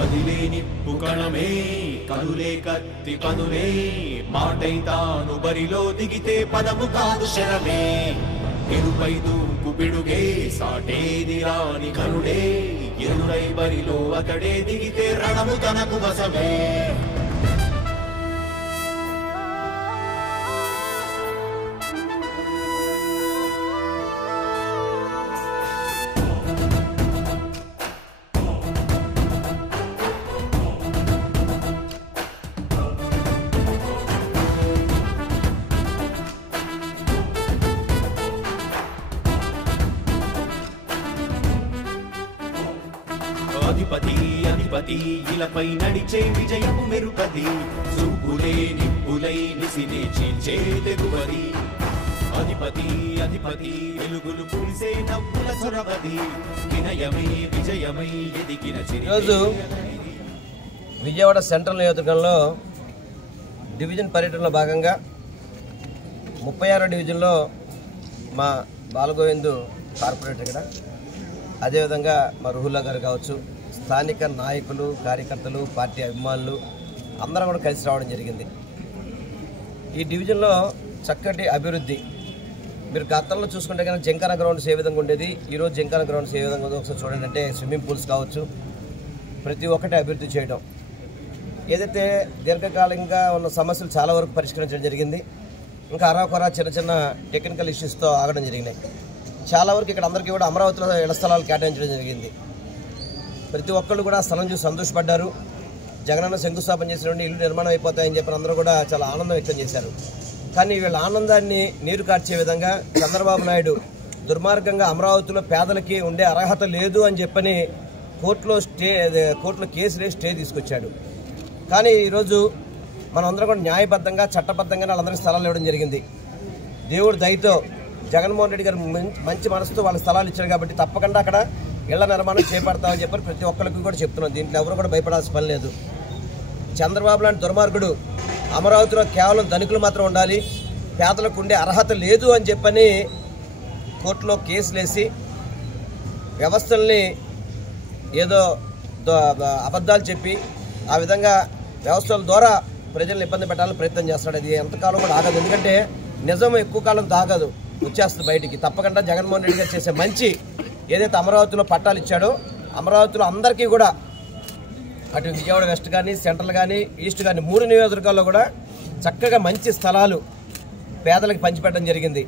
కదిలే నిప్పు కణమే కనులే కత్తి పనులే మాటై తాను బరిలో దిగితే పదము కాదు శరమే ఎరుపై దూకు పిడుగే సాటేది రాని కనుడే ఎదురై బరిలో అతడే దిగితే రణము తనకు వశమే అధిపతి అధిపతి ఇలపై నడిచే విజయము మెరుపది చూపులే నిప్పులై నిసినే చీల్చే తెగువది అధిపతి అధిపతి వెలుగులు పూసే నవ్వుల చొరవది వినయమై విజయమై ఎదిగిన ఈరోజు విజయవాడ సెంట్రల్ నియోజకవర్గంలో డివిజన్ పర్యటనలో భాగంగా 36వ డివిజన్లో మా బాలగోవిందు కార్పొరేటర్ ఇక్కడ అదేవిధంగా మా రుహుల్లా గారు కావచ్చు స్థానిక నాయకులు కార్యకర్తలు పార్టీ అభిమానులు అందరం కూడా కలిసి రావడం జరిగింది. ఈ డివిజన్లో చక్కటి అభివృద్ధి మీరు గతంలో చూసుకుంటే కనుక జంకాన గ్రౌండ్స్ ఏ విధంగా ఉండేది ఈరోజు జంకాన గ్రౌండ్స్ ఏ విధంగా ఉందో ఒకసారి చూడండి. అంటే స్విమ్మింగ్ పూల్స్ కావచ్చు ప్రతి ఒక్కటి అభివృద్ధి చేయడం ఏదైతే దీర్ఘకాలికంగా ఉన్న సమస్యలు చాలా వరకు పరిష్కరించడం జరిగింది. ఇంకా అరాకొరా చిన్న చిన్న టెక్నికల్ ఇష్యూస్తో ఆగడం జరిగినాయి. చాలా వరకు ఇక్కడ అందరికీ కూడా అమరావతిలో ఇళ్ల స్థలాలు కేటాయించడం జరిగింది. ప్రతి ఒక్కళ్ళు కూడా స్థలం చూసి సంతోషపడ్డారు. జగనన్న శంకుస్థాపన చేసినటువంటి ఇల్లు నిర్మాణం అయిపోతాయని చెప్పిన అందరూ కూడా చాలా ఆనందం వ్యక్తం చేశారు. కానీ వీళ్ళ ఆనందాన్ని నీరు కార్చే విధంగా చంద్రబాబు నాయుడు దుర్మార్గంగా అమరావతిలో పేదలకి ఉండే అర్హత లేదు అని చెప్పని కోర్టులో కేసులే స్టే తీసుకొచ్చాడు. కానీ ఈరోజు మనందరం కూడా న్యాయబద్ధంగా చట్టబద్ధంగా వాళ్ళందరికీ స్థలాలు ఇవ్వడం జరిగింది. దేవుడి దయతో జగన్మోహన్ రెడ్డి గారు మంచి మనసుతో వాళ్ళ స్థలాలు ఇచ్చారు కాబట్టి తప్పకుండా అక్కడ ఇళ్ల నిర్మాణం చేపడతామని చెప్పి ప్రతి ఒక్కరికి కూడా చెప్తున్నాం. దీంట్లో ఎవరు కూడా భయపడాల్సిన పని లేదు. చంద్రబాబు లాంటి దుర్మార్గుడు అమరావతిలో కేవలం ధనికులు మాత్రం ఉండాలి పేదలకు ఉండే అర్హత లేదు అని చెప్పని కోర్టులో కేసులేసి వ్యవస్థల్ని ఏదో అబద్ధాలు చెప్పి ఆ విధంగా వ్యవస్థల ద్వారా ప్రజలను ఇబ్బంది పెట్టాలని ప్రయత్నం చేస్తాడు. అది ఎంతకాలం కూడా ఆగదు. ఎందుకంటే నిజం ఎక్కువ కాలం దాగదు, వచ్చేస్తుంది బయటికి. తప్పకుండా జగన్మోహన్ రెడ్డి గారు చేసే మంచి ఏదైతే అమరావతిలో పట్టాలు ఇచ్చాడో అమరావతిలో అందరికీ కూడా అటు విజయవాడ వెస్ట్ కానీ సెంట్రల్ కానీ ఈస్ట్ కానీ 3 నియోజకవర్గాల్లో కూడా చక్కగా మంచి స్థలాలు పేదలకు పంచిపెట్టడం జరిగింది.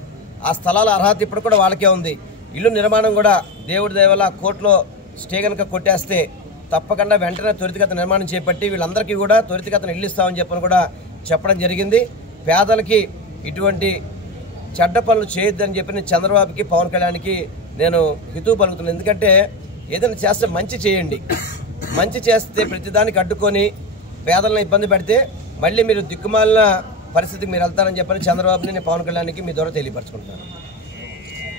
ఆ స్థలాల అర్హత ఇప్పుడు కూడా వాళ్ళకే ఉంది. ఇల్లు నిర్మాణం కూడా దేవుడి దయ వల్ల కోర్టులో స్టే కనుక కొట్టేస్తే తప్పకుండా వెంటనే త్వరితగతిన నిర్మాణం చేపట్టి వీళ్ళందరికీ కూడా త్వరితగతిన ఇల్లు ఇస్తామని చెప్పని కూడా చెప్పడం జరిగింది. పేదలకి ఇటువంటి చెడ్డ పనులు చేయొద్దని చెప్పి చంద్రబాబుకి పవన్ కళ్యాణ్కి నేను హితవు పలుకుతున్నాను. ఎందుకంటే ఏదైనా చేస్తే మంచి చేయండి. మంచి చేస్తే ప్రతిదానికి అడ్డుకొని పేదలను ఇబ్బంది పెడితే మళ్ళీ మీరు దిక్కుమాలిన పరిస్థితికి మీరు వెళ్తారని చెప్పని చంద్రబాబుని నేను పవన్ కళ్యాణ్కి మీ ద్వారా తెలియపరచుకుంటున్నాను.